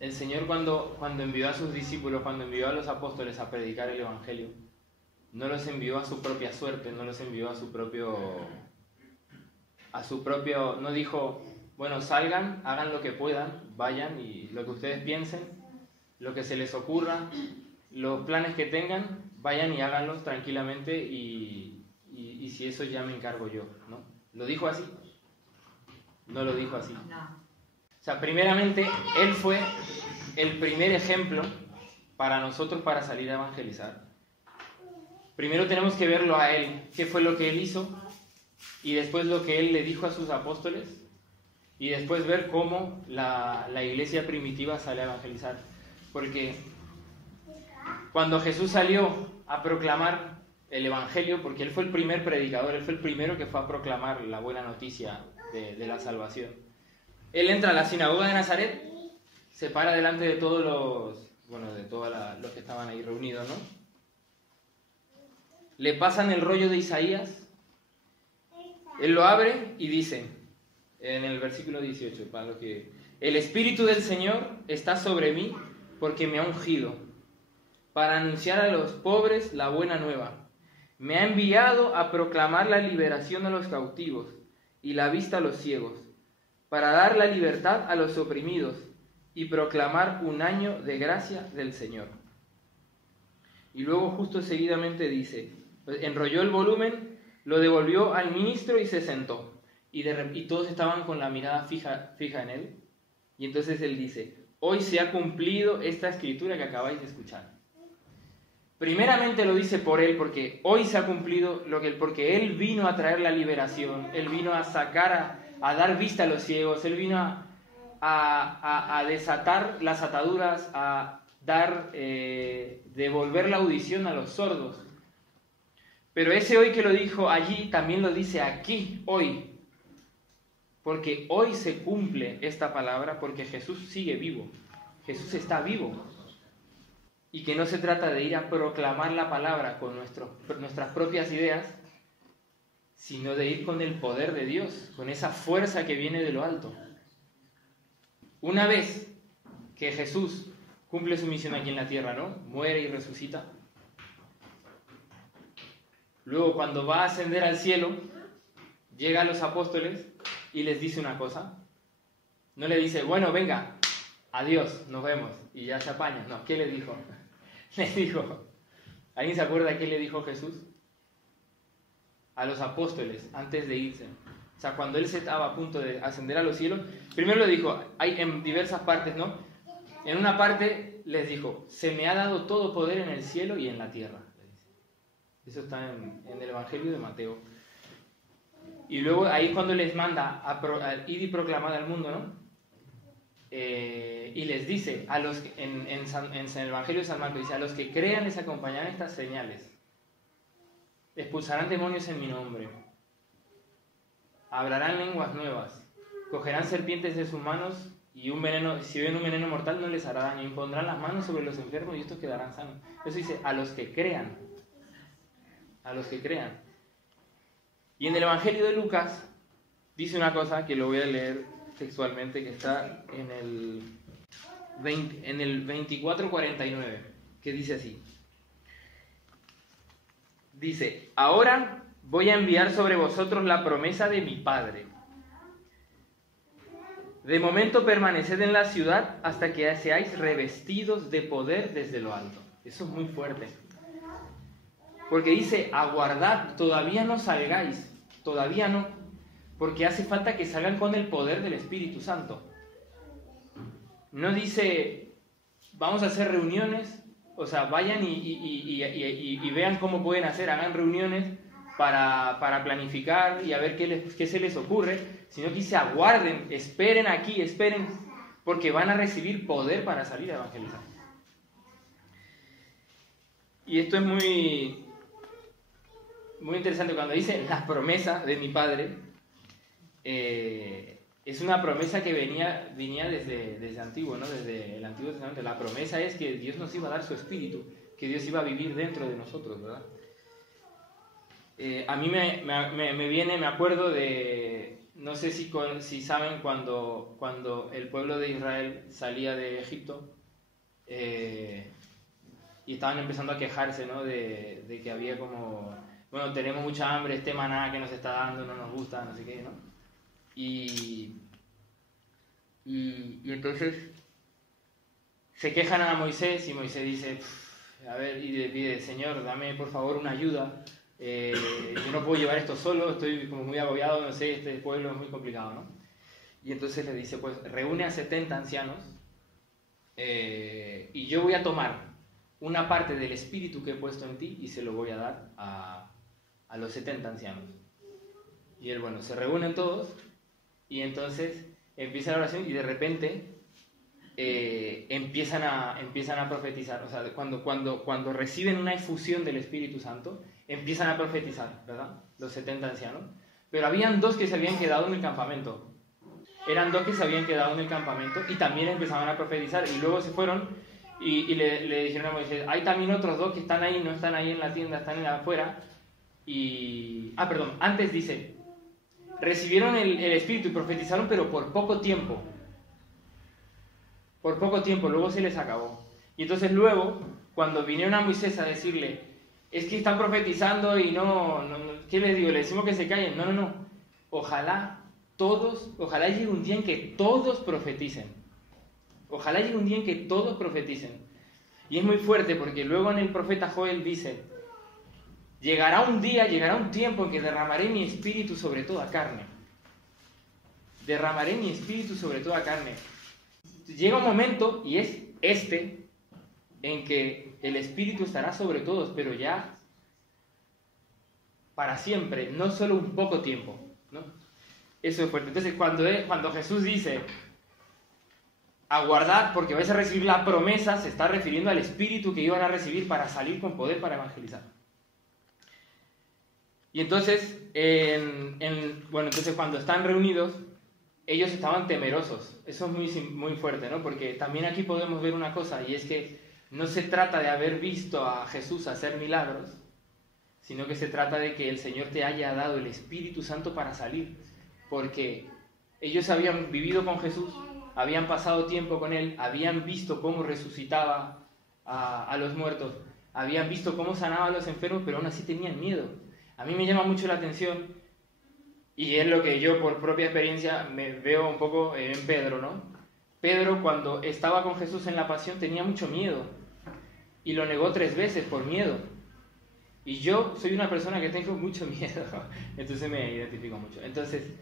El Señor cuando envió a sus discípulos, cuando envió a los apóstoles a predicar el Evangelio, no los envió a su propia suerte, no los envió a su propio, no dijo, bueno, salgan, hagan lo que puedan, vayan y lo que ustedes piensen, lo que se les ocurra, los planes que tengan, vayan y háganlos tranquilamente y si eso ya me encargo yo, ¿no? ¿Lo dijo así? No lo dijo así. O sea, primeramente, Él fue el primer ejemplo para nosotros para salir a evangelizar. Primero tenemos que verlo a Él, qué fue lo que Él hizo, y después lo que Él le dijo a sus apóstoles, y después ver cómo la iglesia primitiva sale a evangelizar. Porque cuando Jesús salió a proclamar el Evangelio, porque Él fue el primer predicador, Él fue el primero que fue a proclamar la buena noticia de la salvación. Él entra a la sinagoga de Nazaret, se para delante de todos los que estaban ahí reunidos, ¿no? Le pasan el rollo de Isaías, Él lo abre y dice, en el versículo 18, para los que... El Espíritu del Señor está sobre mí porque me ha ungido para anunciar a los pobres la buena nueva. Me ha enviado a proclamar la liberación a los cautivos y la vista a los ciegos, para dar la libertad a los oprimidos y proclamar un año de gracia del Señor. Y luego justo seguidamente dice, enrolló el volumen, lo devolvió al ministro y se sentó. Y todos estaban con la mirada fija en él. Y entonces él dice, hoy se ha cumplido esta escritura que acabáis de escuchar. Primeramente lo dice por él, porque hoy se ha cumplido porque él vino a traer la liberación, él vino a sacar, a dar vista a los ciegos, él vino a desatar las ataduras, a devolver la audición a los sordos. Pero ese hoy que lo dijo allí, también lo dice aquí, hoy. Porque hoy se cumple esta palabra, porque Jesús sigue vivo. Jesús está vivo. Y que no se trata de ir a proclamar la palabra con nuestras propias ideas, sino de ir con el poder de Dios, con esa fuerza que viene de lo alto. Una vez que Jesús cumple su misión aquí en la tierra, ¿no? Muere y resucita. Luego, cuando va a ascender al cielo, llega a los apóstoles y les dice una cosa. No le dice, bueno, venga, adiós, nos vemos, y ya se apañan. No, ¿qué les dijo? Les dijo, ¿alguien se acuerda qué le dijo Jesús? A los apóstoles, antes de irse. O sea, cuando Él se estaba a punto de ascender a los cielos, primero le dijo, hay en diversas partes, ¿no? En una parte les dijo, se me ha dado todo poder en el cielo y en la tierra. Eso está en el Evangelio de Mateo. Y luego ahí es cuando les manda a ir y proclamar al mundo, ¿no? Y les dice, en el Evangelio de San Marcos, dice, a los que crean les acompañarán estas señales. Expulsarán demonios en mi nombre. Hablarán lenguas nuevas. Cogerán serpientes de sus manos y si ven un veneno mortal no les hará daño. Impondrán las manos sobre los enfermos y estos quedarán sanos. Eso dice, a los que crean. A los que crean. Y en el Evangelio de Lucas dice una cosa que lo voy a leer textualmente, que está en el 24:49, que dice así. Dice, ahora voy a enviar sobre vosotros la promesa de mi Padre. De momento permaneced en la ciudad hasta que seáis revestidos de poder desde lo alto. Eso es muy fuerte. Porque dice, aguardad, todavía no salgáis, todavía no, porque hace falta que salgan con el poder del Espíritu Santo. No dice, vamos a hacer reuniones, o sea, vayan y vean cómo pueden hacer, hagan reuniones para planificar y a ver qué se les ocurre, sino que dice, aguarden, esperen aquí, esperen, porque van a recibir poder para salir a evangelizar. Y esto es muy interesante cuando dice la promesa de mi Padre. Es una promesa que venía desde antiguo, ¿no? Desde el Antiguo Testamento. La promesa es que Dios nos iba a dar su espíritu, que Dios iba a vivir dentro de nosotros, ¿verdad? A mí me acuerdo de no sé si saben cuando el pueblo de Israel salía de Egipto y estaban empezando a quejarse, ¿no? de que había como, bueno, tenemos mucha hambre, este maná que nos está dando no nos gusta, no sé qué, ¿no? Y entonces se quejan a Moisés y Moisés dice, a ver, y le pide, Señor, dame por favor una ayuda, yo no puedo llevar esto solo, estoy como muy agobiado, no sé, este pueblo es muy complicado, ¿no? Y entonces le dice, pues reúne a 70 ancianos y yo voy a tomar una parte del espíritu que he puesto en ti y se lo voy a dar a los 70 ancianos. Y él, bueno, se reúnen todos y entonces empieza la oración y de repente empiezan a profetizar. O sea, cuando reciben una efusión del Espíritu Santo, empiezan a profetizar, ¿verdad? Los 70 ancianos. Pero habían dos que se habían quedado en el campamento. Eran dos que se habían quedado en el campamento y también empezaban a profetizar. Y luego se fueron y le dijeron a Moisés, hay también otros dos que están ahí, no están ahí en la tienda, están afuera. Antes dice, recibieron el Espíritu y profetizaron, pero por poco tiempo. Por poco tiempo, luego se les acabó. Y entonces luego, cuando vinieron a Moisés a decirle, es que están profetizando y no, ¿qué les digo? ¿Le decimos que se callen? No. Ojalá llegue un día en que todos profeticen. Ojalá llegue un día en que todos profeticen. Y es muy fuerte porque luego en el profeta Joel dice, llegará un tiempo en que derramaré mi espíritu sobre toda carne. Derramaré mi espíritu sobre toda carne. Llega un momento, y es en que el espíritu estará sobre todos, pero ya para siempre, no solo un poco tiempo, ¿no? Eso es fuerte. Entonces, cuando Jesús dice, aguardad porque vais a recibir la promesa, se está refiriendo al espíritu que iban a recibir para salir con poder para evangelizar. Y entonces, entonces cuando están reunidos, ellos estaban temerosos. Eso es muy, muy fuerte, ¿no? Porque también aquí podemos ver una cosa, y es que no se trata de haber visto a Jesús hacer milagros, sino que se trata de que el Señor te haya dado el Espíritu Santo para salir. Porque ellos habían vivido con Jesús, habían pasado tiempo con Él, habían visto cómo resucitaba a los muertos, habían visto cómo sanaba a los enfermos, pero aún así tenían miedo. A mí me llama mucho la atención, y es lo que yo por propia experiencia me veo un poco en Pedro, ¿no? Pedro, cuando estaba con Jesús en la pasión, tenía mucho miedo, y lo negó 3 veces por miedo. Y yo soy una persona que tengo mucho miedo, entonces me identifico mucho. Entonces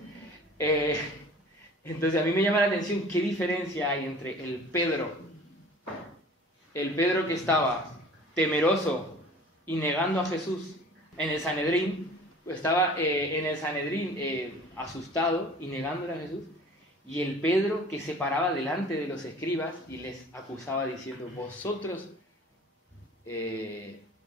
a mí me llama la atención qué diferencia hay entre el Pedro que estaba temeroso y negando a Jesús en el Sanedrín, estaba en el Sanedrín asustado y negándole a Jesús, y el Pedro que se paraba delante de los escribas y les acusaba diciendo, vosotros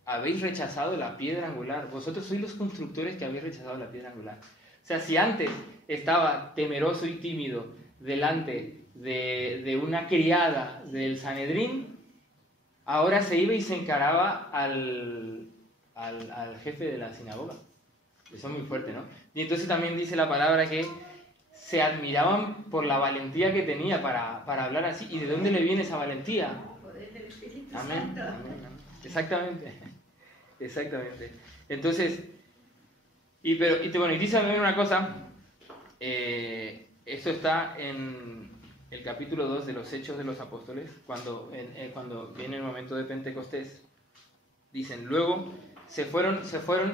habéis rechazado la piedra angular, vosotros sois los constructores que habéis rechazado la piedra angular. O sea, si antes estaba temeroso y tímido delante de una criada del Sanedrín, ahora se iba y se encaraba al jefe de la sinagoga. Eso es muy fuerte, ¿no? Y entonces también dice la palabra que se admiraban por la valentía que tenía para hablar así. ¿Y de dónde le viene esa valentía? El poder del Espíritu Amén. Santo. Amén. Exactamente. Entonces, y dice también una cosa, esto está en el capítulo 2 de los Hechos de los Apóstoles, cuando viene el momento de Pentecostés, dicen, luego se fueron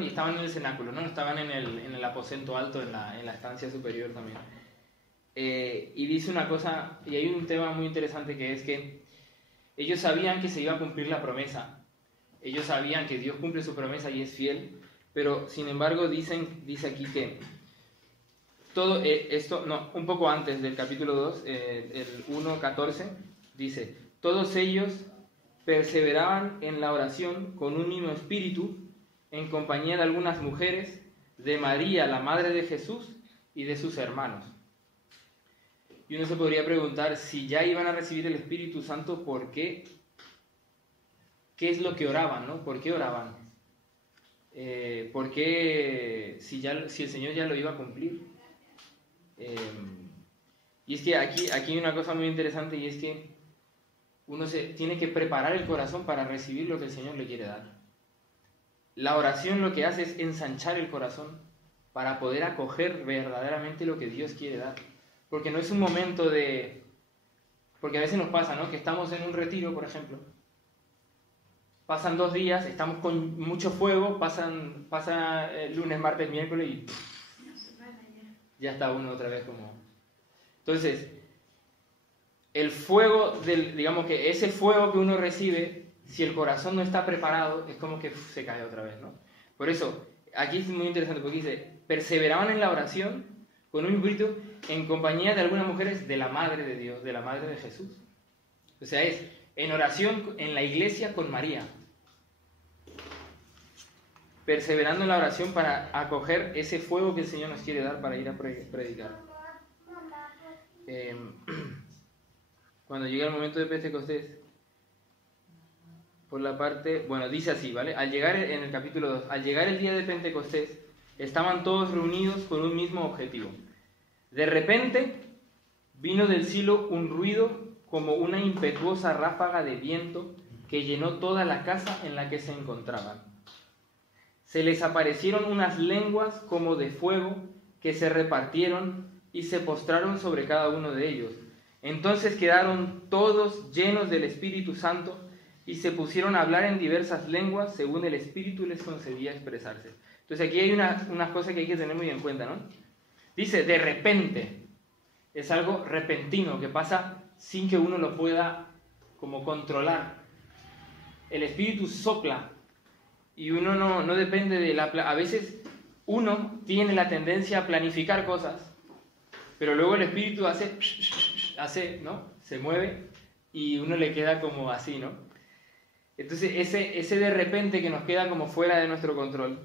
y estaban en el cenáculo, ¿no? Estaban en el aposento alto, en la estancia superior también. Y dice una cosa, y hay un tema muy interesante que es que ellos sabían que se iba a cumplir la promesa, ellos sabían que Dios cumple su promesa y es fiel, pero sin embargo dice aquí que todo esto, un poco antes del capítulo 2, el 1:14, dice, todos ellos perseveraban en la oración con un mismo espíritu, en compañía de algunas mujeres, de María, la madre de Jesús, y de sus hermanos. Y uno se podría preguntar, si ya iban a recibir el Espíritu Santo, ¿por qué? ¿Qué es lo que oraban, no? ¿Por qué oraban? ¿Por qué si el Señor ya lo iba a cumplir? Y es que aquí hay una cosa muy interesante, y es que uno se tiene que preparar el corazón para recibir lo que el Señor le quiere dar. La oración lo que hace es ensanchar el corazón para poder acoger verdaderamente lo que Dios quiere dar. Porque no es un momento de... Porque a veces nos pasa, ¿no? Que estamos en un retiro, por ejemplo. Pasan 2 días, estamos con mucho fuego, pasa lunes, martes, miércoles y ya está uno otra vez como... Entonces, el fuego, digamos que ese fuego que uno recibe, si el corazón no está preparado, es como que se cae otra vez, ¿no? Por eso, aquí es muy interesante porque dice, perseveraban en la oración con un espíritu en compañía de algunas mujeres de la Madre de Dios, de la Madre de Jesús. O sea, es en oración en la iglesia con María. Perseverando en la oración para acoger ese fuego que el Señor nos quiere dar para ir a predicar. Cuando llega el momento de Pentecostés, por la parte, bueno, dice así, ¿vale? Al llegar en el capítulo 2, al llegar el día de Pentecostés, estaban todos reunidos con un mismo objetivo. De repente, vino del cielo un ruido como una impetuosa ráfaga de viento que llenó toda la casa en la que se encontraban. Se les aparecieron unas lenguas como de fuego que se repartieron y se postraron sobre cada uno de ellos. Entonces quedaron todos llenos del Espíritu Santo y se pusieron a hablar en diversas lenguas según el Espíritu les concedía expresarse. Entonces aquí hay unas cosas que hay que tener muy en cuenta, ¿no? Dice, de repente, es algo repentino que pasa sin que uno lo pueda como controlar. El Espíritu sopla y uno no depende de a veces uno tiene la tendencia a planificar cosas, pero luego el Espíritu hace, ¿no? Se mueve y uno le queda como así, ¿no? Entonces ese de repente que nos queda como fuera de nuestro control.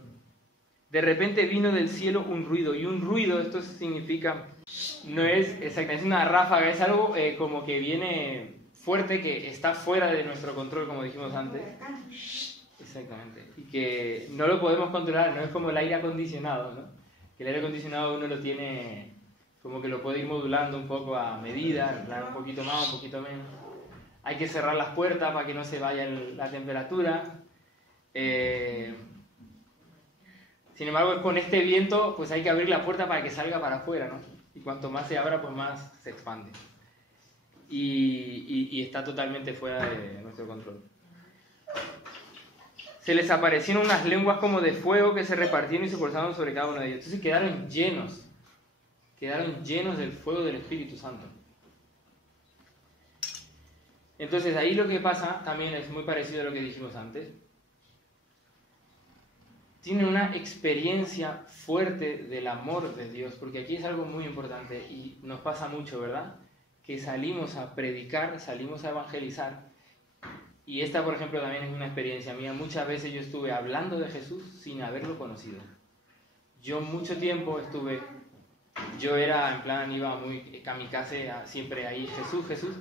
De repente vino del cielo un ruido, y un ruido, esto significa, no es exactamente, es una ráfaga, es algo como que viene fuerte, que está fuera de nuestro control, como dijimos antes. Exactamente. Y que no lo podemos controlar, no es como el aire acondicionado, ¿no? Que el aire acondicionado uno lo tiene, como que lo puede ir modulando un poco a medida, en plan un poquito más, un poquito menos. Hay que cerrar las puertas para que no se vaya la temperatura. Sin embargo, con este viento, pues hay que abrir la puerta para que salga para afuera, ¿no? Y cuanto más se abra, pues más se expande. Y está totalmente fuera de nuestro control. Se les aparecieron unas lenguas como de fuego que se repartieron y se posaron sobre cada uno de ellos. Entonces quedaron llenos del fuego del Espíritu Santo. Entonces ahí lo que pasa también es muy parecido a lo que dijimos antes. Tienen una experiencia fuerte del amor de Dios, porque aquí es algo muy importante y nos pasa mucho, ¿verdad? Que salimos a predicar, salimos a evangelizar, y esta, por ejemplo, también es una experiencia mía. Muchas veces yo estuve hablando de Jesús sin haberlo conocido. Yo mucho tiempo yo era en plan, iba muy kamikaze, siempre ahí, Jesús, Jesús,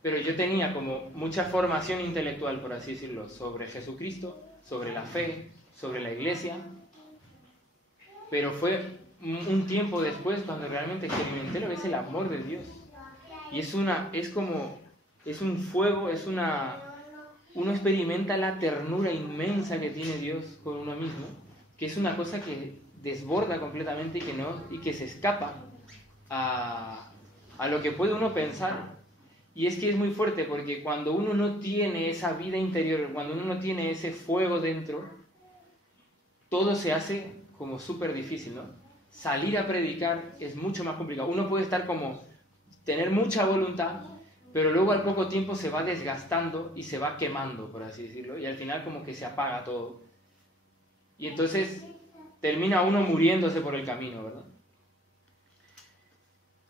pero yo tenía como mucha formación intelectual, por así decirlo, sobre Jesucristo, sobre la fe, sobre la iglesia, pero fue un tiempo después cuando realmente experimenté lo que es el amor de Dios. Y es un fuego, uno experimenta la ternura inmensa que tiene Dios con uno mismo, que es una cosa que desborda completamente y que se escapa a lo que puede uno pensar. Y es que es muy fuerte, porque cuando uno no tiene esa vida interior, cuando uno no tiene ese fuego dentro, todo se hace como súper difícil, ¿no? Salir a predicar es mucho más complicado. Uno puede tener mucha voluntad, pero luego al poco tiempo se va desgastando y se va quemando, por así decirlo, y al final como que se apaga todo. Y entonces termina uno muriéndose por el camino, ¿verdad?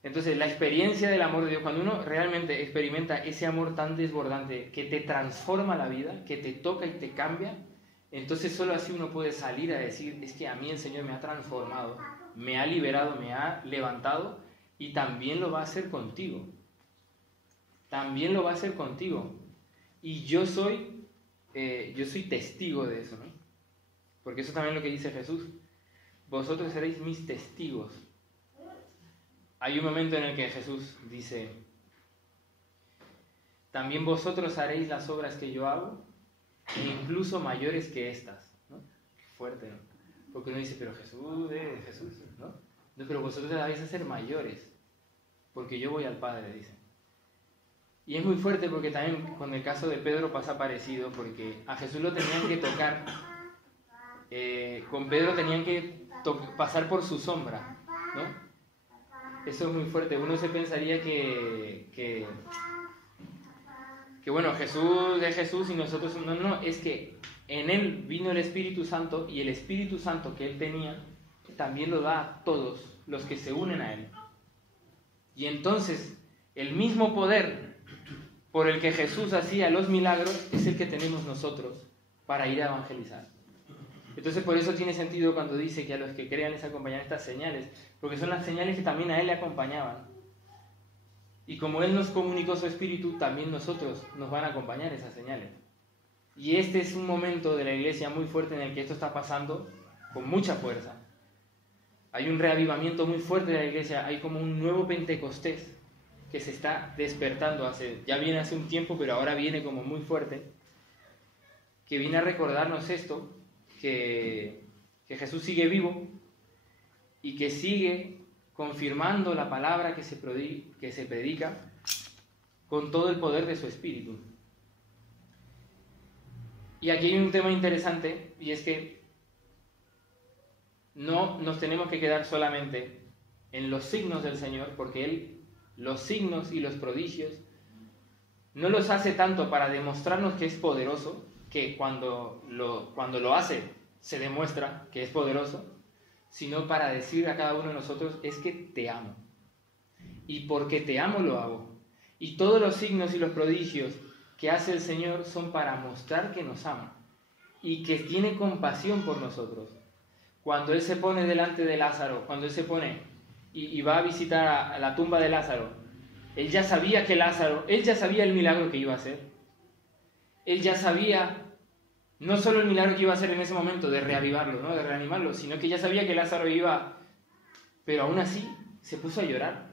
Entonces la experiencia del amor de Dios, cuando uno realmente experimenta ese amor tan desbordante que te transforma la vida, que te toca y te cambia, entonces solo así uno puede salir a decir, es que a mí el Señor me ha transformado, me ha liberado, me ha levantado, y también lo va a hacer contigo. También lo va a hacer contigo. Y yo soy testigo de eso, ¿no? Porque eso también es lo que dice Jesús. Vosotros seréis mis testigos. hay un momento en el que Jesús dice, también vosotros haréis las obras que yo hago, e incluso mayores que estas, ¿no? Fuerte, ¿no? Porque uno dice, pero Jesús, ¿no? No, pero vosotros las vais a hacer mayores, porque yo voy al Padre, dice. Y es muy fuerte porque también con el caso de Pedro pasa parecido, porque a Jesús lo tenían que tocar, con Pedro tenían que pasar por su sombra, ¿no? Eso es muy fuerte. Uno se pensaría que bueno, Jesús es Jesús y nosotros no, es que en Él vino el Espíritu Santo y el Espíritu Santo que Él tenía también lo da a todos los que se unen a Él. Y entonces el mismo poder por el que Jesús hacía los milagros es el que tenemos nosotros para ir a evangelizar. Entonces por eso tiene sentido cuando dice que a los que crean les acompañan estas señales, porque son las señales que también a Él le acompañaban. Y como Él nos comunicó su Espíritu, también nosotros nos van a acompañar esas señales. Y este es un momento de la Iglesia muy fuerte en el que esto está pasando con mucha fuerza. Hay un reavivamiento muy fuerte de la Iglesia, hay como un nuevo Pentecostés que se está despertando, ya viene hace un tiempo, pero ahora viene como muy fuerte, que viene a recordarnos esto, que Jesús sigue vivo y que sigue confirmando la palabra que se predica con todo el poder de su Espíritu. Y aquí hay un tema interesante, y es que no nos tenemos que quedar solamente en los signos del Señor, porque Él, los signos y los prodigios, no los hace tanto para demostrarnos que es poderoso, que cuando lo hace se demuestra que es poderoso, sino para decir a cada uno de nosotros, es que te amo. Y porque te amo lo hago. Y todos los signos y los prodigios que hace el Señor son para mostrar que nos ama y que tiene compasión por nosotros. Cuando Él se pone delante de Lázaro, cuando Él se pone y va a visitar a la tumba de Lázaro, Él ya sabía el milagro que iba a hacer. Él ya sabía no solo el milagro que iba a hacer en ese momento de reavivarlo, ¿no? De reanimarlo, sino que ya sabía que Lázaro iba, pero aún así se puso a llorar.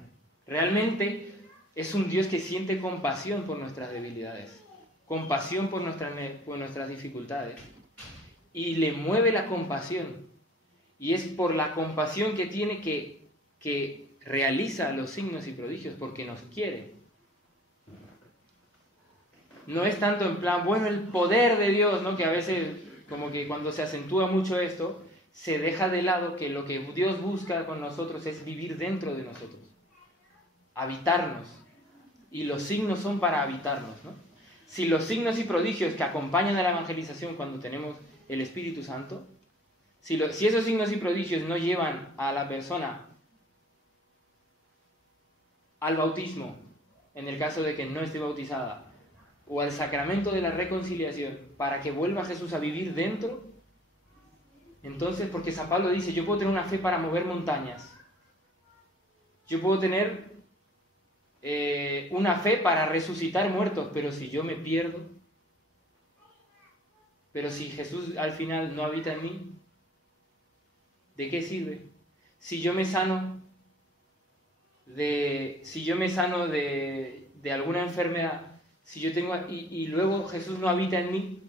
Realmente es un Dios que siente compasión por nuestras debilidades, compasión por nuestras dificultades, y le mueve la compasión, y es por la compasión que tiene que realiza los signos y prodigios, porque nos quiere. No es tanto en plan, bueno, el poder de Dios, ¿no? Que a veces, como que cuando se acentúa mucho esto, se deja de lado que lo que Dios busca con nosotros es vivir dentro de nosotros, habitarnos. Y los signos son para habitarnos, ¿no? Si los signos y prodigios que acompañan a la evangelización cuando tenemos el Espíritu Santo, si esos signos y prodigios no llevan a la persona al bautismo, en el caso de que no esté bautizada, o al sacramento de la reconciliación, para que vuelva Jesús a vivir dentro, entonces, porque San Pablo dice, yo puedo tener una fe para mover montañas, yo puedo tener una fe para resucitar muertos, pero si yo me pierdo, pero si Jesús al final no habita en mí, ¿de qué sirve? Si yo me sano de alguna enfermedad, si yo tengo y luego Jesús no habita en mí,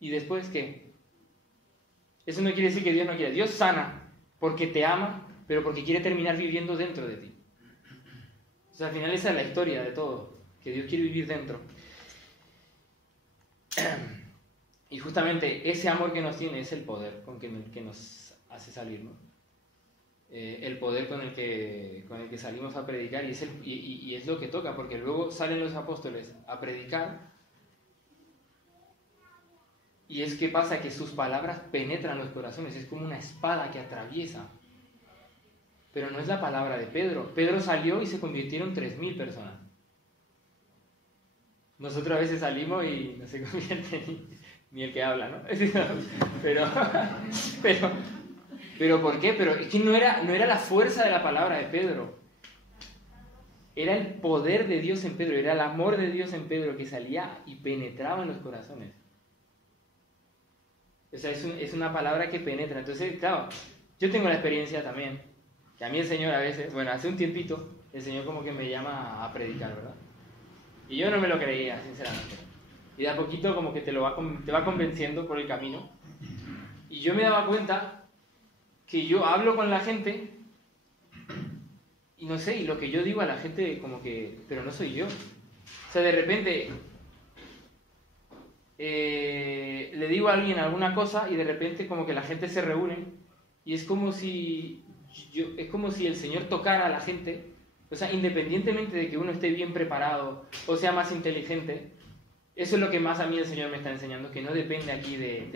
¿y después qué? Eso no quiere decir que Dios no quiera. Dios sana porque te ama, pero porque quiere terminar viviendo dentro de ti. O sea, al final esa es la historia de todo, que Dios quiere vivir dentro. Y justamente ese amor que nos tiene es el poder con que nos hace salir, ¿no? El poder con el que salimos a predicar, y es lo que toca, porque luego salen los apóstoles a predicar, y es que pasa que sus palabras penetran los corazones, es como una espada que atraviesa. Pero no es la palabra de Pedro. Pedro salió y se convirtieron 3.000 personas. Nosotros a veces salimos y no se convierte ni el que habla, ¿no? Pero ¿por qué? Pero es que no era la fuerza de la palabra de Pedro. Era el poder de Dios en Pedro, era el amor de Dios en Pedro que salía y penetraba en los corazones. O sea, es una palabra que penetra. Entonces, claro, yo tengo la experiencia también Que a mí el Señor a veces, bueno, hace un tiempito, el Señor como que me llama a predicar, ¿verdad? Y yo no me lo creía, sinceramente. Y de a poquito como que te va convenciendo por el camino. Y yo me daba cuenta que yo hablo con la gente y no sé, y lo que yo digo a la gente como que, pero no soy yo. O sea, de repente le digo a alguien alguna cosa y de repente como que la gente se reúne y es como si el Señor tocara a la gente. O sea, independientemente de que uno esté bien preparado o sea más inteligente, eso es lo que más a mí el Señor me está enseñando, que no depende aquí de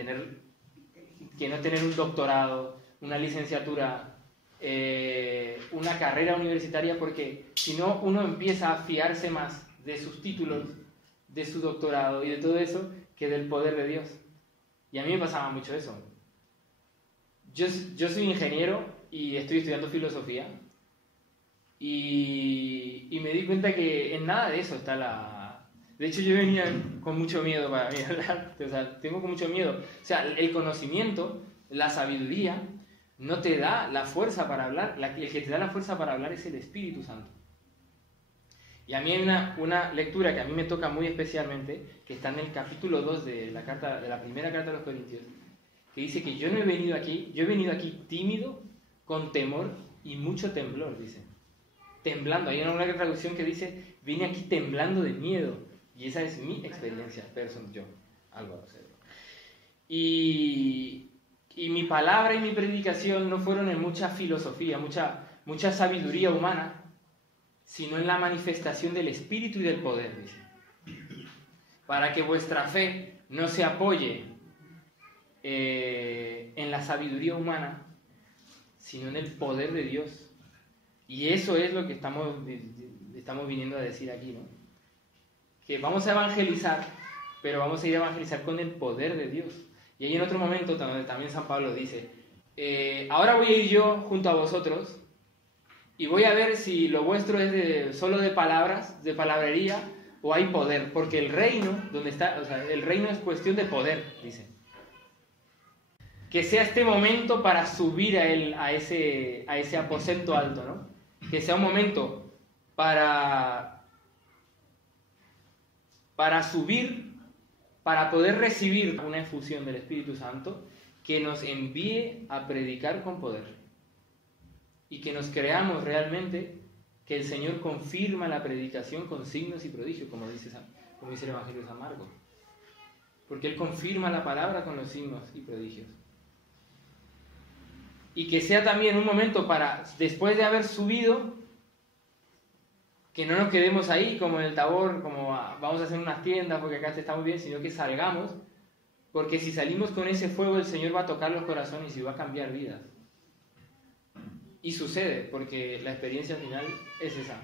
no tener un doctorado, una licenciatura, una carrera universitaria, porque si no uno empieza a fiarse más de sus títulos, de su doctorado y de todo eso, que del poder de Dios. Y a mí me pasaba mucho eso. Yo soy ingeniero y estoy estudiando filosofía y me di cuenta que en nada de eso está la... De hecho, yo venía con mucho miedo para mí hablar, o sea, tengo con mucho miedo. O sea, el conocimiento, la sabiduría, no te da la fuerza para hablar. El que te da la fuerza para hablar es el Espíritu Santo. Y a mí hay una lectura que a mí me toca muy especialmente, que está en el capítulo 2 de la primera carta a los Corintios, que dice que yo he venido aquí tímido, con temor y mucho temblor, dice. Temblando. Hay una traducción que dice, vine aquí temblando de miedo. Y esa es mi experiencia personal, Álvaro Cedro. Y mi palabra y mi predicación no fueron en mucha filosofía, mucha sabiduría humana, sino en la manifestación del Espíritu y del poder, dice. Para que vuestra fe no se apoye en la sabiduría humana, sino en el poder de Dios. Y eso es lo que estamos viniendo a decir aquí, ¿no? Que vamos a evangelizar, pero vamos a ir a evangelizar con el poder de Dios. Y hay en otro momento donde también San Pablo dice, ahora voy a ir yo junto a vosotros y voy a ver si lo vuestro es solo de palabras, de palabrería, o hay poder, porque el reino, el reino es cuestión de poder, dice. Que sea este momento para subir a ese aposento alto, ¿no? Que sea un momento para subir, para poder recibir una efusión del Espíritu Santo que nos envíe a predicar con poder y que nos creamos realmente que el Señor confirma la predicación con signos y prodigios, como dice el Evangelio de San Marcos, porque Él confirma la palabra con los signos y prodigios. Y que sea también un momento para, después de haber subido, que no nos quedemos ahí como en el Tabor, como vamos a hacer unas tiendas porque acá está muy bien, sino que salgamos, porque si salimos con ese fuego el Señor va a tocar los corazones y va a cambiar vidas. Y sucede, porque la experiencia final es esa.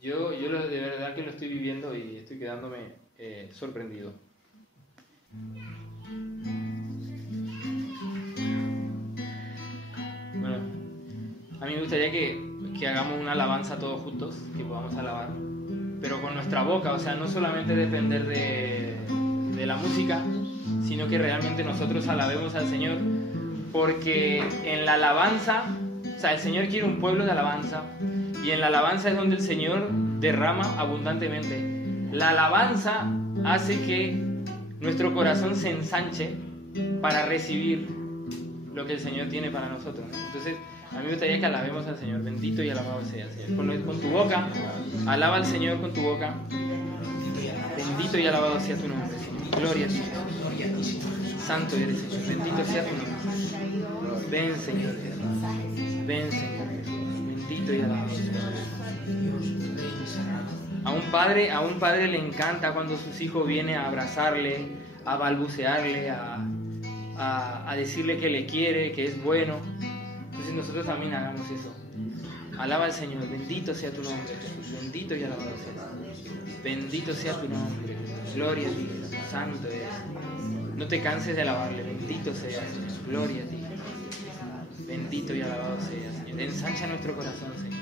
Yo de verdad que lo estoy viviendo y estoy quedándome sorprendido. Bueno, a mí me gustaría que hagamos una alabanza todos juntos, que podamos alabar, pero con nuestra boca, o sea, no solamente depender de la música, sino que realmente nosotros alabemos al Señor, porque en la alabanza, o sea, el Señor quiere un pueblo de alabanza, y en la alabanza es donde el Señor derrama abundantemente. La alabanza hace que nuestro corazón se ensanche para recibir lo que el Señor tiene para nosotros, ¿no? Entonces, a mí me gustaría que alabemos al Señor. Bendito y alabado sea el Señor. Con tu boca, alaba al Señor con tu boca. Bendito y alabado sea tu nombre, Señor. Gloria a ti. Santo eres, Señor. Bendito sea tu nombre. Ven, Señor. Ven, Señor. Bendito y alabado sea. A un padre le encanta cuando sus hijos vienen a abrazarle, a balbucearle, a decirle que le quiere, que es bueno. Entonces nosotros también hagamos eso. Alaba al Señor, bendito sea tu nombre, Jesús, bendito y alabado sea. Bendito sea tu nombre, gloria a ti, santo eres. No te canses de alabarle, bendito sea, Señor, gloria a ti. Bendito y alabado sea, Señor. Ensancha nuestro corazón, Señor.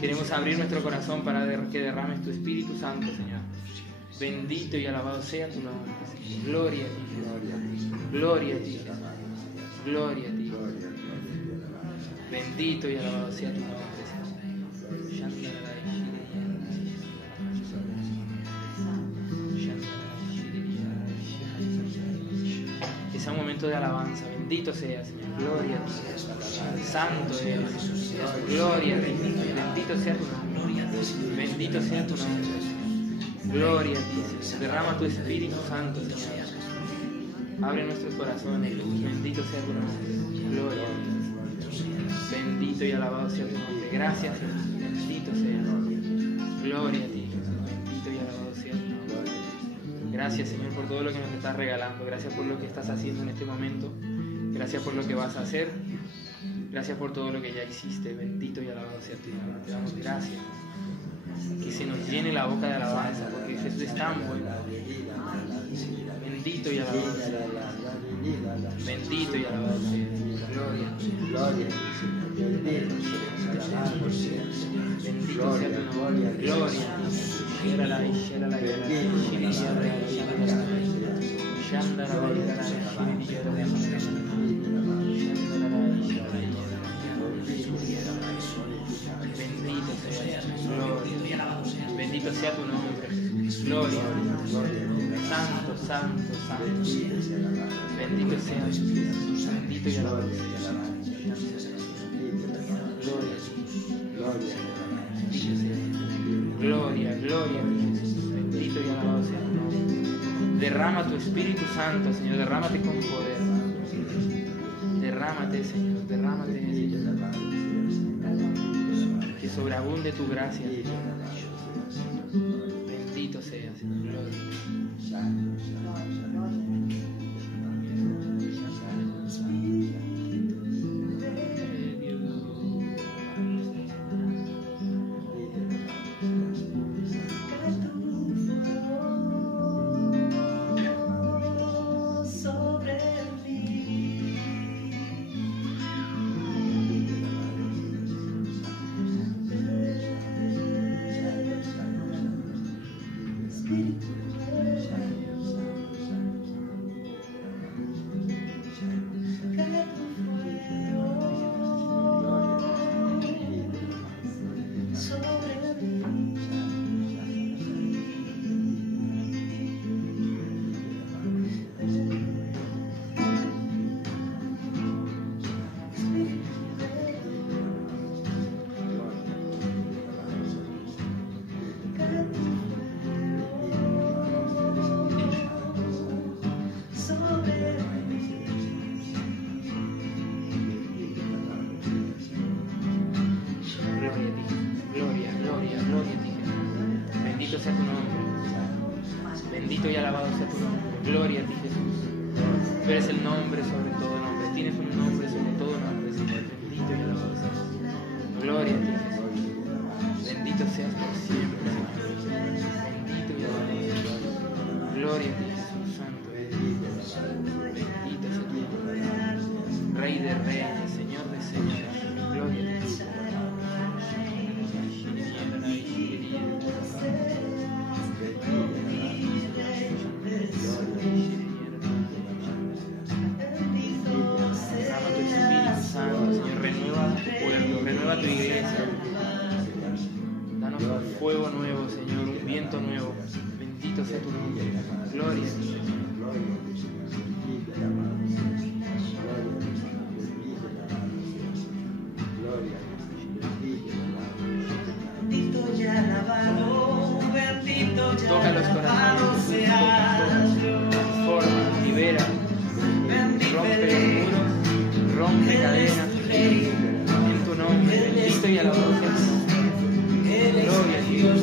Queremos abrir nuestro corazón para que derrames tu Espíritu Santo, Señor. Bendito y alabado sea tu nombre, Señor. Gloria a ti, gloria a ti, gloria a ti, Señor. Gloria a ti. Bendito y alabado sea tu nombre, Señor. Que sea un momento de alabanza. Bendito sea, Señor. Gloria a ti. Santo eres. Gloria a ti. Bendito sea tu nombre. Bendito sea tu nombre. Gloria a ti, Señor. Derrama tu Espíritu Santo, Señor. Abre nuestros corazones. Bendito sea tu nombre. Gloria a ti. Bendito y alabado sea tu nombre. Gracias, Señor. Bendito sea. Gloria a ti. Bendito y alabado sea tu nombre. Gracias, Señor, por todo lo que nos estás regalando. Gracias por lo que estás haciendo en este momento. Gracias por lo que vas a hacer. Gracias por todo lo que ya hiciste. Bendito y alabado sea tu nombre. Te damos gracias. Que se nos llene la boca de alabanza, porque Jesús es tan bueno. Bendito y alabado sea. Bendito y alabado sea. Gloria. Bendito sea tu nombre. Gloria. Bendito sea tu nombre. Gloria. Santo, santo, santo. Bendito sea. Bendito y alabado sea. Gloria, gloria a ti, Jesús. Bendito y alabado sea tu nombre. Derrama tu Espíritu Santo, Señor. Derrámate con poder. Derrámate, Señor. Derrámate, Señor. Que sobreabunde tu gracia, Señor. Bendito sea, Señor. Gloria. Bendito y alabado sea tu nombre. Gloria a ti, Jesús. Tú eres el nombre sobre todo nombre. Tienes un nombre sobre todo nombre, Señor. Bendito y alabado seas. Gloria a ti, Jesús. Bendito seas por siempre, Señor. Bendito y alabado seas. Gloria a ti, Jesús. Santo eres. Bendito sea tu nombre. Rey de reyes, Señor de señores. Gloria a ti. Renueva tu iglesia. Danos un fuego nuevo, Señor, un viento nuevo. Bendito sea tu nombre. Gloria a ti. Bendito y alabado, bendito y Toca los corazones, transforma, libera, rompe los muros, rompe cadenas. En tu nombre, bendito y alabado seas. Gloria a Dios.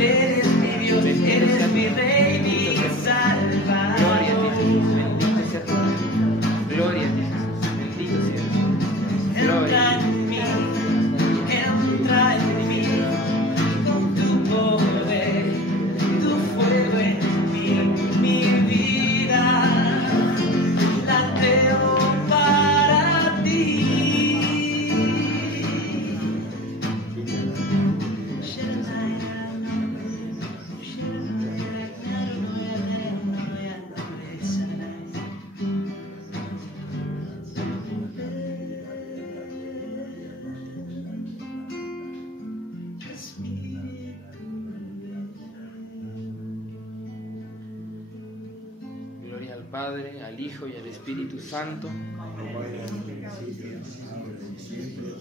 eres mi Dios, eres mi Rey, mi Salvador. Gloria a ti, Jesús. Bendito sea tu nombre. Gloria a ti, Jesús. Padre, al Hijo y al Espíritu Santo. como era en el principio, ahora y siempre,